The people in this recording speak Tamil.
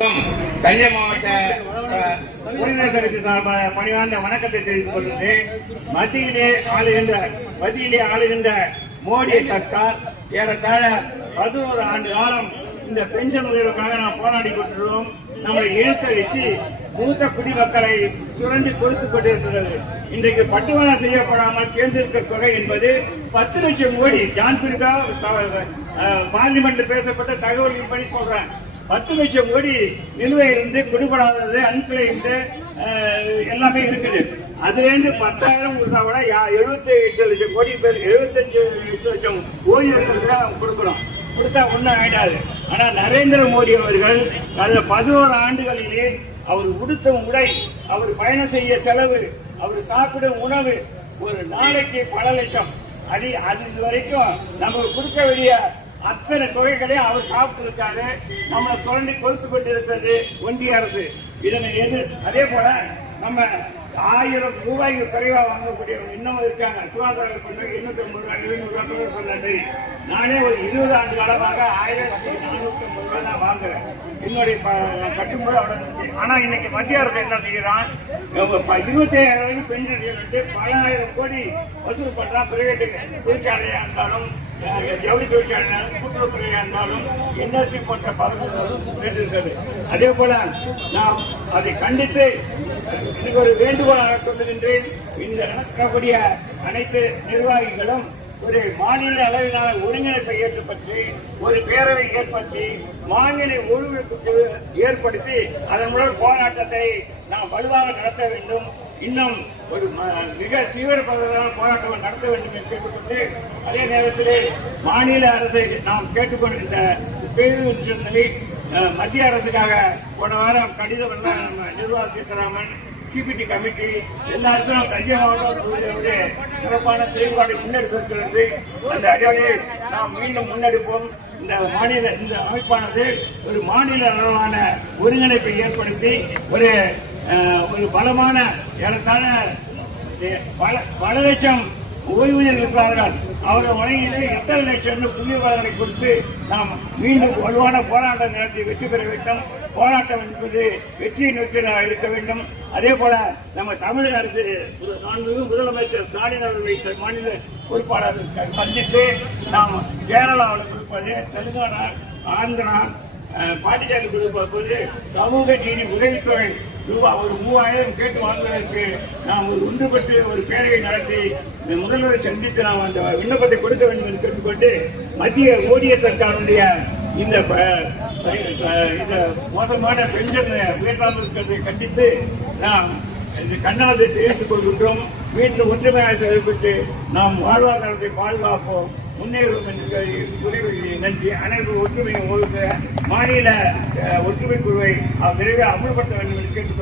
தஞ்சை மாவட்ட ஒருங்கிணைந்த சமிதி சார்பாக பணிவார்ந்த வணக்கத்தை தெரிவித்துக் கொள்கிறேன். மத்தியிலே ஆளுகின்ற மோடி சர்க்கார் ஏறத்தாழ 11 ஆண்டு காலம் இந்த பென்ஷன் உயர்வுக்காக நாம் போராடி கொண்டிருக்கிறோம். நம்மளை இழுத்த வச்சு மூத்த குடிமக்களை சுரண்டி கொடுத்துக் கொண்டிருக்கிறது. இன்றைக்கு பட்டுவாடா செய்யப்படாமல் தேர்ந்தெடுக்க தொகை என்பது 10 லட்சம் கோடி. ஜான்பிரிகா பார்லிமெண்ட்ல பேசப்பட்ட தகவல்கள் படி சொல்றேன். 10 லட்சம் கோடி நிலுவையிலிருந்து குடிபடாதது அன்கிளைம்டு எல்லாமே இருக்குது. அதுல இருந்து 10,000 கொடுத்தா கூட 78 லட்சம் கோடி பேர் 75 லட்சம் ஓய்வூதியர்களுக்கு கொடுக்கணும். கொடுத்தா ஒன்றும் ஆயிடாது. ஆனா நரேந்திர மோடி அவர்கள் கடந்த 11 ஆண்டுகளிலே அவர் உடுத்த உடை, அவர் பயணம் செய்ய செலவு, அவர் சாப்பிடும் உணவு ஒரு நாளைக்கு பல லட்சம். அது வரைக்கும் நம்ம கொடுக்க வேண்டிய அத்தனை தொகைகளையும் அவர் சாப்பிட்டு இருக்காரு. நம்மளை சுரண்டி கொடுத்து கொண்டிருக்கிறது ஒன்றிய அரசு. இதனை அதே போல நம்ம 1000 ரூபாய்க்கு குறைவா வாங்கக்கூடியவங்க இன்னமும் இருக்காங்க. சுகாதார 250 ரூபாய் சொன்னது. நானே ஒரு 20 ஆண்டு காலமாக 1450 ரூபாய் தான் வாங்குறேன். என்னுடைய கட்டும்போது அவ்வளவு. ஆனா இன்னைக்கு மத்திய அரசு என்ன செய்யறான், 25,000 ரூபாய்க்கு பென்ஷன் பல ஆயிரம் கோடி வசூல் பண்றான். பிரைவேட் தொழிற்சாலையா இருந்தாலும், ஜவுளி தொழிற்சாலை, கூட்டுறவுத்துறையா இருந்தாலும், என்எஸ்சி போன்ற பதவிகளும் இருக்கிறது. அதே போல நாம் அதை கண்டித்து இதுக்கு ஒரு வேண்டுகோளாக சொல்லுகின்றேன். இந்த நடக்கக்கூடிய அனைத்து நிர்வாகிகளும் ஒரு மாநில அளவிலான ஒருங்கிணைப்பை ஏற்படுத்தி, ஒரு பேரவை ஏற்படுத்தி, மாநில ஒருங்கிணைப்பு ஏற்படுத்தி அதன் மூலம் போராட்டத்தை நாம் வலுவாக நடத்த வேண்டும். இன்னும் ஒரு மிக தீவிரமான போராட்டம் நடத்த வேண்டும் என்று கேட்டுக்கொண்டு, அதே நேரத்தில் மாநில அரசை நாம் கேட்டுக்கொண்டிருந்த பேருந்து மத்திய அரசுக்காக போன வாரம் கடிதம் நிர்மலா சீதாராமன், சிபிடி கமிட்டி எல்லாருக்கும் தஞ்சை மாவட்டத்தினுடைய சிறப்பான செயல்பாடு முன்னெடுத்திருக்கிறது. அந்த அடிப்படையில் நாம் மீண்டும் முன்னெடுப்போம். இந்த அமைப்பானது ஒரு மாநில அளவிலான ஒருங்கிணைப்பை ஏற்படுத்தி ஒரு பலமான ஏறத்தாழ பல லட்சம் ஓய்வூதியர்கள் இருக்கிறார்கள். அவர்கள் வழங்கியது எத்தனை லட்சம் புள்ளிவிவரங்களை கொடுத்து நாம் மீண்டும் வலுவான போராட்டம் நடத்தி வெற்றி பெற வேண்டும். போராட்டம் என்பது வெற்றியை நோக்கி இருக்க வேண்டும். அதே போல நம்ம தமிழக அரசு முதலமைச்சர் ஸ்டாலின் அவர்களை மாநில பொறுப்பாளர்கள் சந்தித்து நாம் கேரளாவில் கொடுப்பது, தெலுங்கானா, ஆந்திரா, பாண்டிச்சேரி கொடுப்பது சமூக நீதி உதவித்தொகை ரூபாய் ஒரு 3000 கேட்டு வாங்குவதற்கு நாம் ஒரு ஒன்றுபட்டு ஒரு பேரவை நடத்தி முதல்வரை சந்தித்து நாம் அந்த விண்ணப்பத்தை கொடுக்க வேண்டும் என்று கேட்டுக்கொண்டு, மத்திய மோடி சர்க்காருடைய இந்த மோசமான பென்ஷன் உயர்த்தாமல் இருக்கிறதை கண்டித்து நாம் இந்த கண்டனத்தை தெரிவித்துக் கொள்கின்றோம். மீண்டும் ஒற்றுமையாக செயல்பட்டு நாம் வாழ்வாதாரத்தை பாதுகாப்போம், முன்னேறும் என்று நன்றி. அனைவரும் ஒற்றுமையை மாநில ஒற்றுமை குழுவை விரைவில் அமல்படுத்த வேண்டும் என்று கேட்டுக்கொண்டு